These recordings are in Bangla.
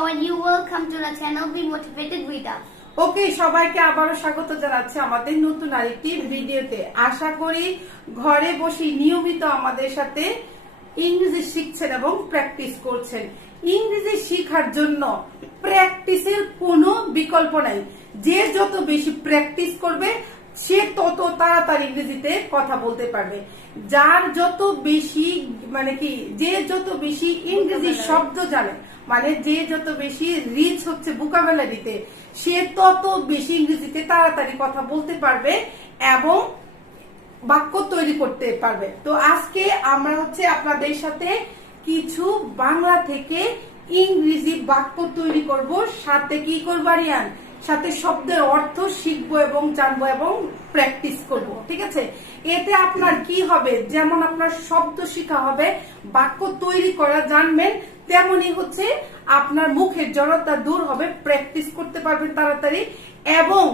how are you? Welcome to the channel Be Motivated with us. ওকে সবাইকে আবারো স্বাগত জানাচ্ছি আমাদের নতুন আরেকটি ভিডিওতে। আশা করি ঘরে বসে নিয়মিত আমাদের সাথে ইংরেজি শিখছেন এবং প্র্যাকটিস করছেন। ইংরেজি শেখার জন্য প্র্যাকটিসের কোনো বিকল্প নাই। যে যত বেশি প্র্যাকটিস করবে সে তত তাড়াতাড়ি ইংরেজিতে কথা বলতে পারবে। যার যত বেশি যে যত বেশি ইংরেজি শব্দ জানে, যে যত বেশি রিচ হচ্ছে ভোকাবুলারিতে, সে তত বেশি ইংরেজিতে তাড়াতাড়ি কথা বলতে পারবে এবং বাক্য তৈরি করতে পারবে। তো আজকে আমরা আপনাদের সাথে কিছু বাংলা থেকে ইংরেজি বাক্য তৈরি করব, সাথে কি করব আরিয়ান, সাথে শব্দের অর্থ শিখবো এবং জানবো এবং প্র্যাকটিস করব। ঠিক আছে, এতে আপনার কি হবে, যেমন আপনার শব্দ শেখা হবে, বাক্য তৈরি করা জানবেন, তেমনি আপনার মুখের জড়তা দূর হবে, প্র্যাকটিস করতে পারবেন তাড়াতাড়ি এবং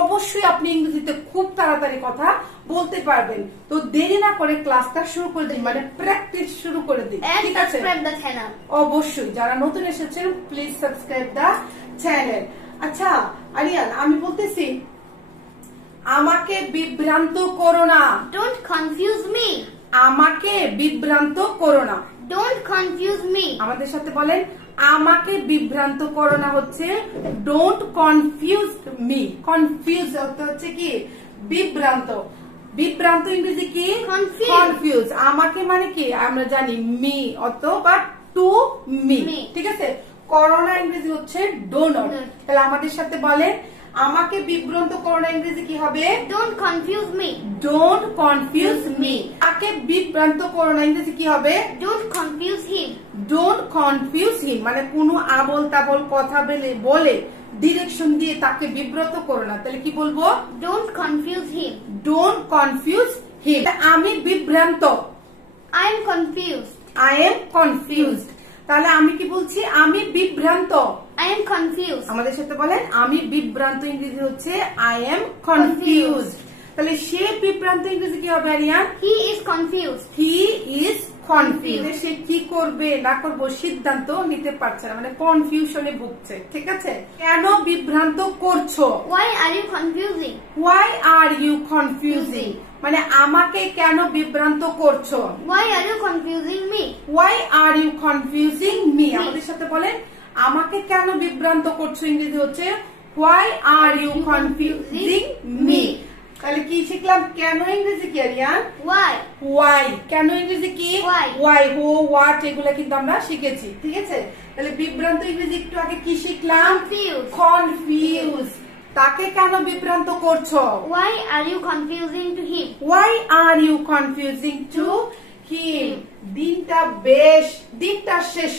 অবশ্যই আপনি ইংরেজিতে খুব তাড়াতাড়ি কথা বলতে পারবেন। তো দেরি না করে ক্লাসটা শুরু করে দিন, প্র্যাকটিস শুরু করে দিন। ঠিক আছে, অবশ্যই যারা নতুন এসেছেন প্লিজ সাবস্ক্রাইব দা চ্যানেল। আচ্ছা আরিয়ান, আমি বলতেছি আমাকে বিভ্রান্ত করো না। Don't confuse me. আমাকে বিভ্রান্ত করো না। Don't confuse me. আমাদের সাথে বলেন, আমাকে বিভ্রান্ত করো না হচ্ছে ডোন্ট কনফিউজ মি। কনফিউজ হচ্ছে কি বিভ্রান্ত, বিভ্রান্ত ইংরেজি কি কনফিউজ। আমাকে মানে কি আমরা জানি মি অথবা টু মি। ঠিক আছে, করোনা ইংরেজি হচ্ছে ডো নট। তাহলে আমাদের সাথে বলেন, আমাকে বিভ্রান্ত করোনা ইংরেজি কি হবে? Don't confuse me. Don't confuse me. তাকে বিভ্রান্ত করোনা ইংরেজি কি হবে? Don't confuse him. Don't confuse him মানে কোনো আবল তাবল কথা বলে ডিরেকশন দিয়ে তাকে বিব্রত করো না। তাহলে কি বলবো? Don't confuse him. Don't confuse him. আমি বিভ্রান্ত, I am confused. I am confused. তাহলে আমি কি বলছি? আমি বিভ্রান্ত, I am confused. আমাদের সাথে বলেন, আমি বিভ্রান্ত ইংরেজি হচ্ছে I am confused. তাহলে সে বিভ্রান্ত ইংরেজি কি হবে Aryan? He is confused. He is confused. সে কি করবে না করবো সিদ্ধান্ত নিতে পারছে না, কনফিউশনে ভুগছে। ঠিক আছে, কেন বিভ্রান্ত করছো? Why are you confusing? Why are you confusing আমাকে কেন বিভ্রান্ত করছো? Why are you confusing me? Why are you confusing me? আমাদের সাথে বলেন, আমাকে কেন বিভ্রান্ত করছো ইংরেজি হচ্ছে Why are you confusing me? তাহলে কি শিখলাম? কেন ইংরেজি কি আরিয়ান? Why. Why কেন ইংরেজি কি? Why. Why, who, what এগুলা কিন্তু আমরা শিখেছি। ঠিক আছে, তাহলে বিভ্রান্ত ইংরেজি একটু আগে কি শিখলাম? Confused. তাকে কেন বিভ্রান্ত করছো? Why are you confusing to him? Why are you confusing to him? দিনটা শেষ।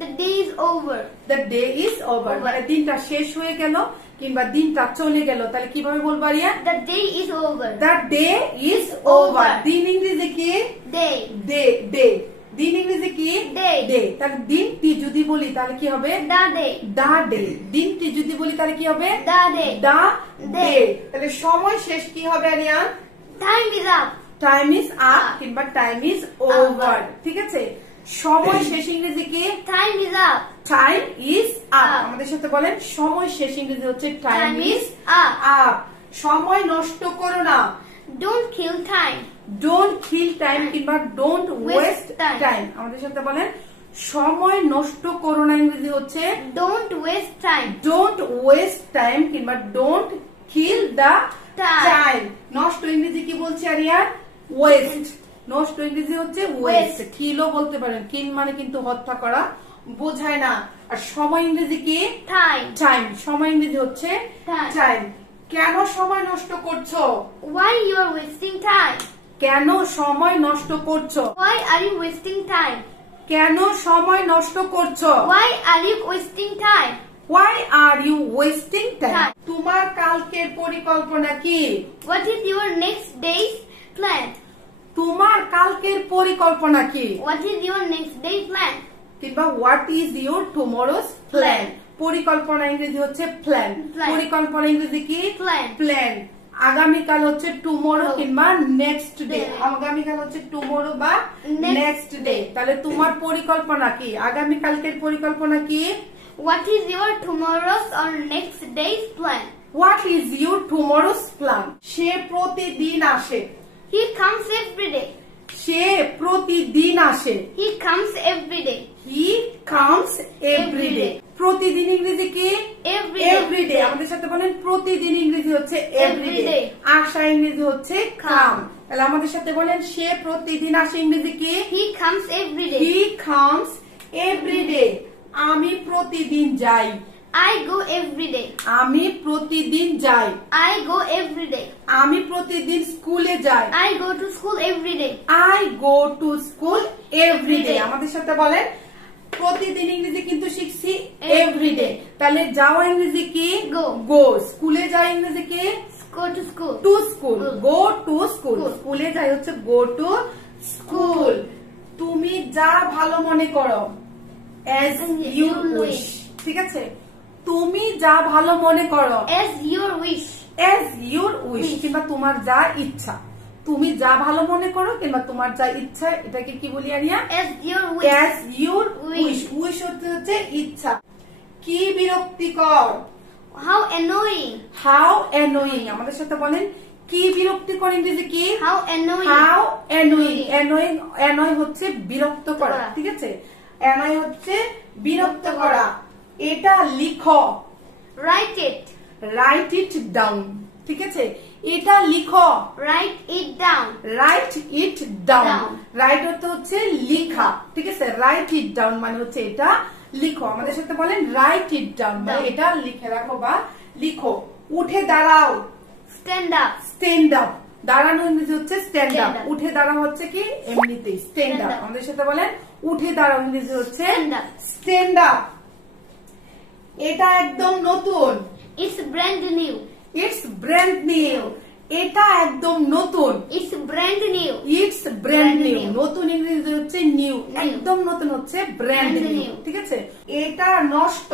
The day is over. The day is over দিনটা শেষ হয়ে গেল কিংবা দিনটা চলে গেল, তাহলে কিভাবে বলবো area? The day is over. The day is over. দিন ইংরেজি কি? Day. দিন ইংরেজি কি? Day. তাহলে দিনটি যদি বলি তাহলে কি হবে? The day. দিনটি যদি বলি তাহলে কি হবে? The day. তাহলে সময় শেষ কি হবে area? Time is up. Time is up কিংবা time is over. ঠিক আছে, সময় শেষ ইংরেজি কি? Time is up. Time is up. আমাদের সাথে বলেন, সময় শেষ ইংরেজি হচ্ছে time is up. সময় নষ্ট করো না। Don't kill time. Don't kill time কিংবা don't waste time. আমাদের সাথে বলেন, সময় নষ্ট করো না ইংরেজি হচ্ছে Don't waste time. Don't waste time কিংবা don't kill the time. নষ্ট ইংরেজি কি বলছি আরিয়ান? Waste. নষ্ট ইংরেজি হচ্ছে ওয়েস্ট। কিলও বলতে পারেন, কিল মানে কিন্তু হত্যা করা বোঝায় না। আর সময় ইংরেজি কি? টাইম। সময় ইংরেজি হচ্ছে টাইম। কেন সময় নষ্ট করছো? Why you are wasting time? কেন সময় নষ্ট করছো? Why are you wasting time? কেন সময় নষ্ট করছো? Why are you wasting time? Why are you wasting time? তোমার কালকের পরিকল্পনা কি? What is your next day's plan? তোমার কালকের পরিকল্পনা কি? What is your next day plan? কিংবা what is your tomorrow's plan? পরিকল্পনা ইংরেজি হচ্ছে প্ল্যান। পরিকল্পনা ইংরেজি কি? প্ল্যান। আগামীকাল হচ্ছে টুমরো কিংবা নেক্সট ডে। আগামীকাল হচ্ছে টুমরো বা নেক্সট ডে। তাহলে তোমার পরিকল্পনা কি? আগামীকালকের পরিকল্পনা কি? What is your tomorrow's or next day's plan? What is your tomorrow's plan? সে প্রতিদিন আসে। He comes every day. সে প্রতিদিন আসে। He comes every day. He comes every day. প্রতিদিন ইংরেজি কি? Every day. আমাদের সাথে বলেন প্রতিদিন ইংরেজি হচ্ছে Every every day। day. আসা ইংরেজি হচ্ছে come। তাহলে আমাদের সাথে বলেন সে প্রতিদিন আসে ইংরেজি কি? He comes every day. He comes every day। আমি প্রতিদিন যাই। I go every day. আমি প্রতিদিন যাই। I go every day. আমি প্রতিদিন স্কুলে যাই। I go to school every day. I go to school every Every day। day। আমাদের সাথে বলেন প্রতিদিন ইংরেজি কিন্তু শিখছি every day। তাহলে যাওয়া ইংরেজি কি? Go. Go। স্কুলে যাই ইংরেজি কি? Go to school. To school। Go to school। School। স্কুলে যাই হচ্ছে go to school। তুমি যা ভালো মনে করো as you wish। ঠিক আছে, তুমি যা ভালো মনে করো As your wish. as your wish কিংবা তোমার যা ইচ্ছা। তুমি যা ভালো মনে করো কিংবা তোমার যা ইচ্ছা, এটাকে কি বলি area? As your wish. as your wish। Wish। wish হচ্ছে ইচ্ছা। কি বিরক্তিকর? How annoying. how annoying। আমাদের সাথে বলেন কি বিরক্তিকর ইংরেজি কি? How annoying. how annoying। annoy হচ্ছে বিরক্ত করা। করা। ঠিক আছে, annoy হচ্ছে বিরক্ত করা। এটা লিখো। Write it. write it down। ঠিক আছে, এটা লিখো। Write it down. write it down। Down। write অর্থ হচ্ছে লিখা। ঠিক আছে, write it down মানে হচ্ছে এটা লিখো। আমাদের সাথে বলেন write it down মানে Down। এটা লিখে রাখো বা লিখো। উঠে দাঁড়াও। Stand up. stand up। দাঁড়ানো ইংরেজি হচ্ছে stand up। Stand up। উঠে দাঁড়াও হচ্ছে কি? এমনিতেই stand Stand up। up। আমাদের সাথে বলেন উঠে দাঁড়াও ইংরেজি হচ্ছে Stand up। stand up। এটা একদম নতুন। It's brand new. it's brand new। এটা একদম নতুন। It's brand new. it's brand Brand new। new। নতুন ইংরেজি হচ্ছে নিউ। New। একদম নতুন হচ্ছে brand Brand new। new। ঠিক আছে, এটা নষ্ট।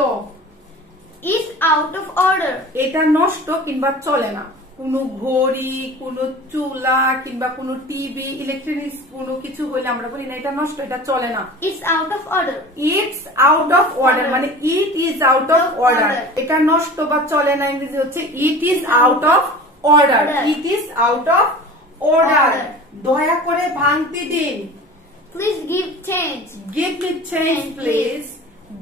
Is out of order. এটা নষ্ট কিংবা চলে না। কোনো ঘড়ি, কোনো চুলা কিংবা কোনো টিভি, ইলেকট্রনিক্স কোনো কিছু হইলে আমরা বলি না এটা নষ্ট, এটা চলে না। It's out of order. it's out of order মানে it is out of order। এটা নষ্ট বা চলে না ইংরেজি হচ্ছে it is out of order। it is out of order। দয়া করে ভাঙতি দিন। Please give change. give me change please।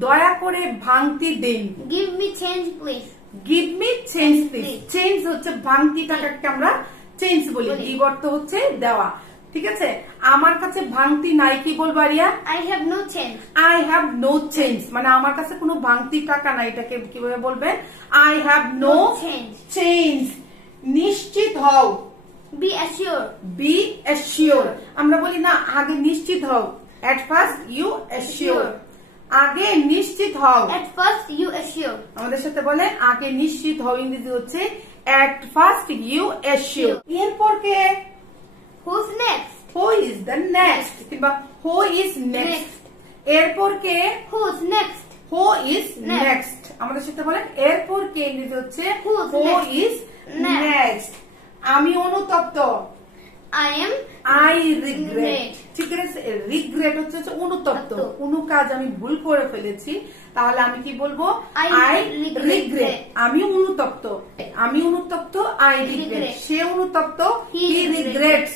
দয়া করে ভাঙতি দিন। Give me change, please. give me change please। Change হচ্ছে ভাঙতি টাকাকে আমরা চেঞ্জ বলি। give অর্থ হচ্ছে দেওয়া। ঠিক আছে, আমার কাছে ভাঙতি নাই কি বলবো area? I have no change. I have no change মানে আমার কাছে কোনো ভাঙতি টাকা নাই। এটাকে কিভাবে বলবেন? I have no change. change। নিশ্চিত হও। Be assured. be assured। আমরা বলি না আগে নিশ্চিত হও। at first you assure। আগে নিশ্চিত হও। At first you assure. আমাদের সাথে বলে আগে নিশ্চিত হও ইংরেজি হচ্ছে at first you assure। এরপর কে? Who's next? who is the next কিংবা who is next। এরপর কে? Who's next? who is next। আমাদের সাথে বলেন এরপর কে ইংরেজি হচ্ছে Who's who next? is next। আমি অনুতপ্ত। I am I regret। ঠিক আছে, রিগ্রেট হচ্ছে অনুতপ্ত। কোনো কাজ আমি ভুল করে ফেলেছি তাহলে আমি কি বলবো? I regret। আমি অনুতপ্ত। আমি অনুতপ্ত I regret। সে অনুতপ্ত He he regrets।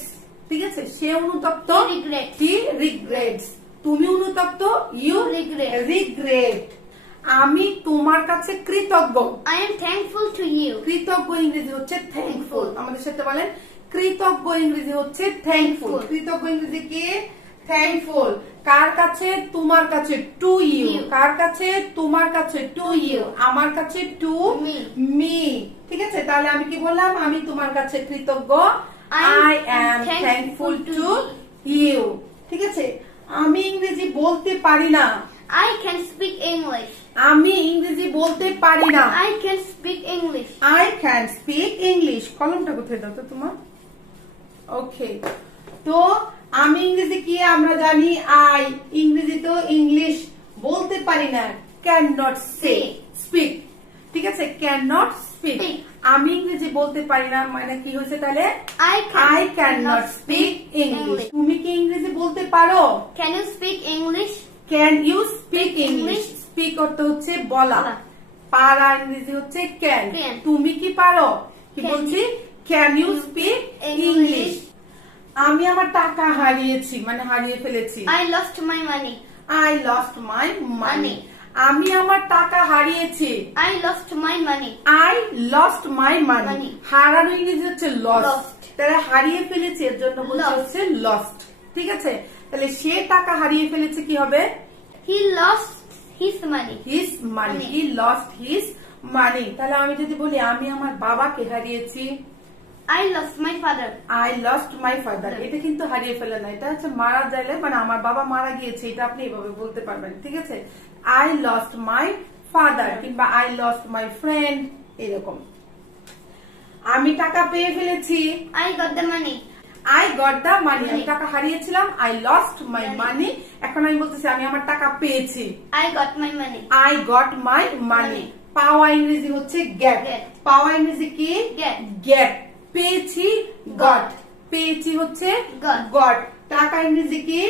ঠিক আছে, সে অনুতপ্ত He regrets। he regrets। তুমি অনুতপ্ত you regret। আমি তোমার কাছে কৃতজ্ঞ। I am thankful to you. কৃতজ্ঞ ইংরেজি হচ্ছে থ্যাঙ্কফুল। আমাদের সাথে বলেন কৃতজ্ঞ ইংরেজি হচ্ছে থ্যাঙ্কফুল। কৃতজ্ঞ ইংরেজি কি? থ্যাঙ্কফুল। কার কাছে? তোমার কাছে টু ইউ। কার কাছে? তোমার কাছে টু ইউ। আমার কাছে টু মি। ঠিক আছে, তাহলে আমি কি বললাম? আমি তোমার কাছে কৃতজ্ঞ। I am thankful to you। ঠিক আছে, আমি ইংরেজি বলতে পারি না। I can speak English. আমি ইংরেজি বলতে পারি না। I can speak English. I can speak English। কলমটা কোথায় দাও তো তোমার? ওকে, তো আমি ইংরেজি কি আমরা জানি আই। ইংরেজি তো ইংলিশ বলতে পারি না, ক্যান নট সে স্পিক। ঠিক আছে, ক্যান নট স্পিক, আমি ইংরেজি বলতে পারি না, মানে কি হয়েছে তাহলে I can not speak English. তুমি কি ইংরেজি বলতে পারো? Can you speak English? Can you speak English, speak অর্থ হচ্ছে বলা, পারা ইংরেজি হচ্ছে ক্যান। তুমি কি পারো? কি বলছি? Can you speak English. আমি আমার টাকা হারিয়েছি, মানে হারিয়ে ফেলেছি। I lost my money. I lost my money. আমি আমার টাকা হারিয়েছি। I lost my money. I lost my money. হারানো ইংরেজি হচ্ছে lost, তাহলে হারিয়ে ফেলেছে এর জন্য বলছে হচ্ছে lost। ঠিক আছে, তাহলে সে টাকা হারিয়ে ফেলেছে, কি হবে? He lost his money. His money. He lost his money. তাহলে আমি যদি বলি আমি আমার বাবাকে হারিয়েছি, I lost my father. I lost my father. এটা কিন্তু হারিয়ে ফেলে না, এটা হচ্ছে মারা যাইলে, মানে আমার বাবা মারা গিয়েছে, এটা আপনি এভাবে বলতে পারবেন। ঠিক আছে, I lost my father কিংবা I lost my friend, এরকম। আমি টাকা পেয়ে ফেলেছি, I got the money. I got the money. আমি টাকা হারিয়েছিলাম, I lost my money। এখন আমি বলতেছি আমি আমার টাকা পেয়েছি, I got my money. I got my money. পাওয়া ইংরেজি হচ্ছে get. পাওয়া ইংরেজি কি? get. পেয়েছি got, পেয়েছি হচ্ছে got। টাকা ইংরেজি কি?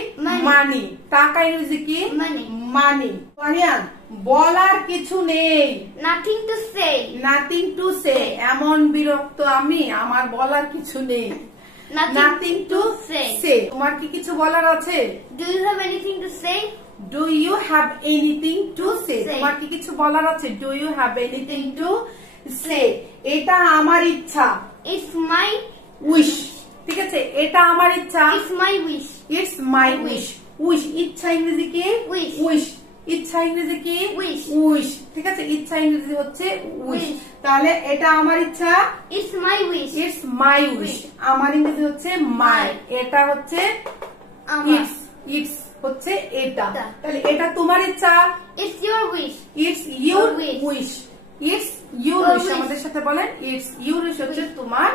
মানি। টাকা ইংরেজি কি? মানি। মারিয়ান, বলার কিছু নেই, Nothing to say. Nothing to say. এমন বিরক্ত আমি, আমার বলার কিছু নেই, নাথিং টু সে। তোমার কি কিছু বলার আছে? Do you have anything to say? Do you have anything to say? তোমার কি কিছু বলার আছে? Do you have anything to say? এটা আমার ইচ্ছা, It's my উইশ। ঠিক আছে, এটা আমার ইচ্ছা, It's my wish. It's my wish. Wish, ইচ্ছা ইংরেজি কি? Wish. উইশ। ইচ্ছা ইংরেজি কি? Wish. উইশ। ঠিক আছে, ইচ্ছা ইংরেজি হচ্ছে উইশ। তাহলে এটা আমার ইচ্ছা, It's my wish. It's my wish. আমার ইংরেজি হচ্ছে মাই, এটা হচ্ছে ইটস, ইটস হচ্ছে এটা। তাহলে এটা তোমার ইচ্ছা, It's your wish. It's your wish. Wish. It's your Your wish. wish. আমাদের সাথে বলেন, ইটস ইউর উইশ হচ্ছে তোমার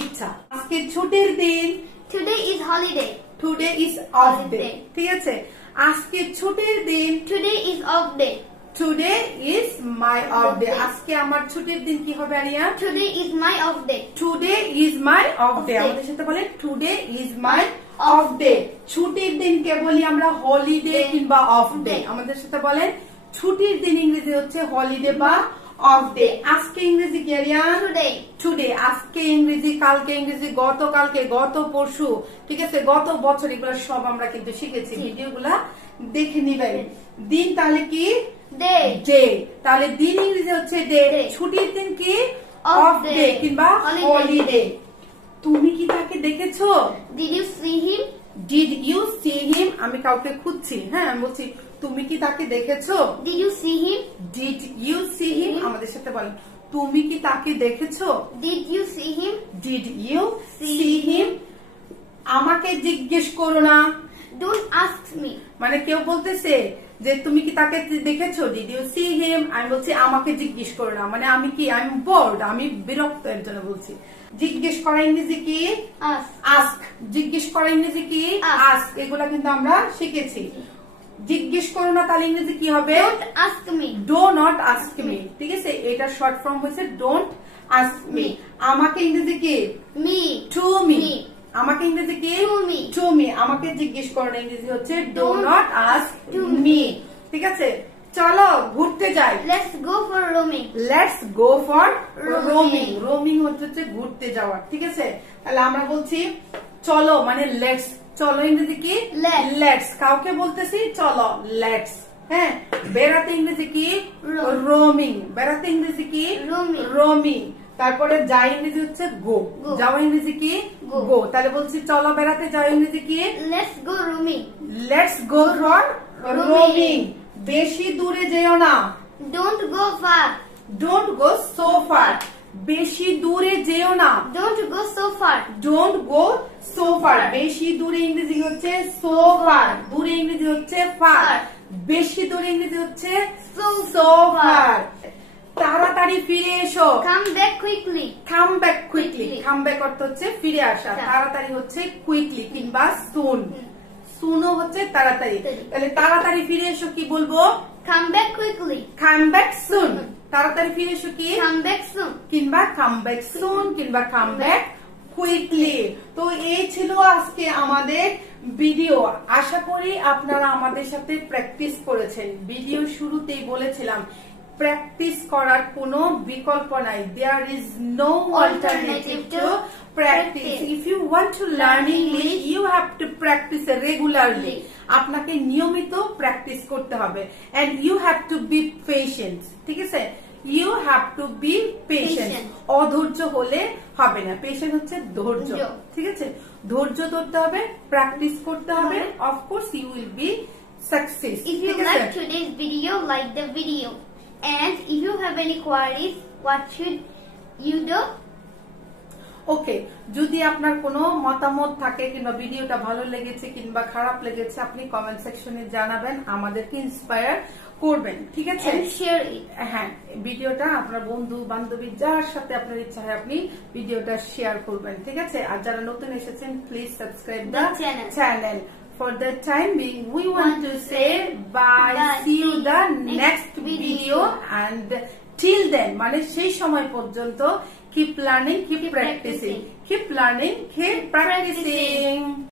ইচ্ছা। আজকে ছুটির দিন, Today is holiday. Today is off day. ঠিক আছে, আজকে ছুটির দিন, Today is off day. Today is my off day. আজকে আমার ছুটির দিন কি হবে Ariya? Today is my off day. Today is my off day. আমাদের সাথে বলেন, today is my off day. ছুটির দিনকে বলি আমরা হলিডে কিংবা অফ ডে। আমাদের সাথে বলেন, ছুটির দিন ইংরেজি হচ্ছে হলিডে বা অফ ডে। আজকে ইংরেজি কি আরিয়া? Today. টুডে। আজকে ইংরেজি, কালকে ইংরেজি, গতকালকে, গত পরশু, ঠিক আছে, গত বছর, এগুলো সব আমরা কিন্তু শিখেছি, ভিডিওগুলা দেখে নিবেন। দিন তাহলে কি? Day. ডে। তাহলে দিন ইংরেজি হচ্ছে ডে। ছুটির দিন কি? অফ ডে কিংবা হলিডে। তুমি কি তাকে দেখেছো? Did you see him? Did you see him. আমি কাউকে খুঁজছি, হ্যাঁ, আমি বলছি তুমি কি তাকে দেখেছো? Did you see him? Did you see him. আমাদের সাথে বলেন, তুমি কি তাকে দেখেছো? Did you see him? Did you see him. আমাকে জিজ্ঞেস করো না, Don't ask me. মানে কেউ বলতেছে যে তুমি কি তাকে দেখেছো, ডিড ইউ সি হিম। আমি বলছি আমাকে জিজ্ঞেস করো না, মানে আমি কি, আই এম বোর্ড, আমি বিরক্ত এর জন্য বলছি। জিজ্ঞেস করা ইংরেজি কি? Ask. আস্ক। জিজ্ঞেস করা ইংরেজি কি? আস্ক। এগুলা কিন্তু আমরা শিখেছি। জিজ্ঞেস করো না, তাহলে ইংরেজি কি হবে? Don't ask me. Do not ask me. ঠিক আছে, এটা শর্ট ফর্ম হচ্ছে ডোন্ট আস্ক মি। আমাকে ইংরেজি কি? Me. To me. আমাকে ইংরেজি কি? To me. To me. আমাকে জিজ্ঞেস করো না, ইংরেজি হচ্ছে do Don't not ask to me. ঠিক আছে, চলো ঘুরতে যাই। Let's go for roaming. Let's go for Roaming. Roaming. Roaming হচ্ছে ঘুরতে যাওয়া। ঠিক আছে, তাহলে আমরা বলছি চলো, মানে লেটস। চলো ইংরেজি কি? Let's. লেটস। কাউকে বলতেছি চলো, লেটস। হ্যাঁ, বেড়াতে ইংরেজি কি? Roam. রোমিং। বেড়াতে ইংরেজি কি? Roaming. রোমিং। তারপরে যাই ইংরেজি হচ্ছে গো। Go. যাওয়া ইংরেজি কি? Go. গো। তাহলে বলছি চলো বেড়াতে যাও ইংরেজি কি? Let's go roaming. Let's go for Roaming. Roaming. বেশি দূরে যেও না, Don't go far. Don't go so far. বেশি দূরে যেও না, Don't go so far. Don't go so far. বেশি দূরে ইংরেজি হচ্ছে সো ফার, দূরে ইংরেজি হচ্ছে ফার, বেশি দূরে ইংরেজি হচ্ছে সো ফার। তাড়াতাড়ি ফিরে এসো, Come back quickly. Come back quickly. Come back অর্থ হচ্ছে ফিরে আসা, তাড়াতাড়ি হচ্ছে কুইকলি কিংবা সুন। সুনও হচ্ছে তাড়াতাড়ি। তাহলে তাড়াতাড়ি ফিরে এসো কি বলবো? Come back quickly. Come back soon. তাড়াতাড়ি ফিরে এসো কি Come back soon. কিংবা কাম ব্যাক সুন কিংবা কাম ব্যাক কুইকলি। তো এই ছিল আজকে আমাদের ভিডিও। আশা করি আপনারা আমাদের সাথে প্র্যাকটিস করেছেন। ভিডিও শুরুতেই বলেছিলাম প্র্যাকটিস করার কোনো বিকল্প নাই। There is no alternative to practice. If you want to learn English, you have to practice regularly. আপনাকে নিয়মিত প্র্যাকটিস করতে হবে and you have to be patient. ঠিক আছে, you have to be patient. অধৈর্য হলে হবে না। পেশেন্ট হচ্ছে ধৈর্য। ঠিক আছে, ধৈর্য ধরতে হবে, প্র্যাকটিস করতে হবে। of course you will be success. If you like today's video, like the video. And if you have any queries, what should you do? ওকে, যদি আপনার কোনো মতামত থাকে কিংবা ভিডিওটা ভালো লেগেছে কিংবা খারাপ লেগেছে, আপনি কমেন্ট সেকশনে জানাবেন, আমাদেরকে ইন্সপায়ার করবেন। ঠিক আছে, And share it. হ্যাঁ, ভিডিওটা আপনার বন্ধু বান্ধবী যার সাথে আপনার ইচ্ছা হয় আপনি ভিডিওটা শেয়ার করবেন। ঠিক আছে, আর যারা নতুন এসেছেন please subscribe the channel. For the time being, we want to say bye. See you the next video and till then, মানে সেই সময় পর্যন্ত keep learning, keep practicing. Keep learning, keep practicing.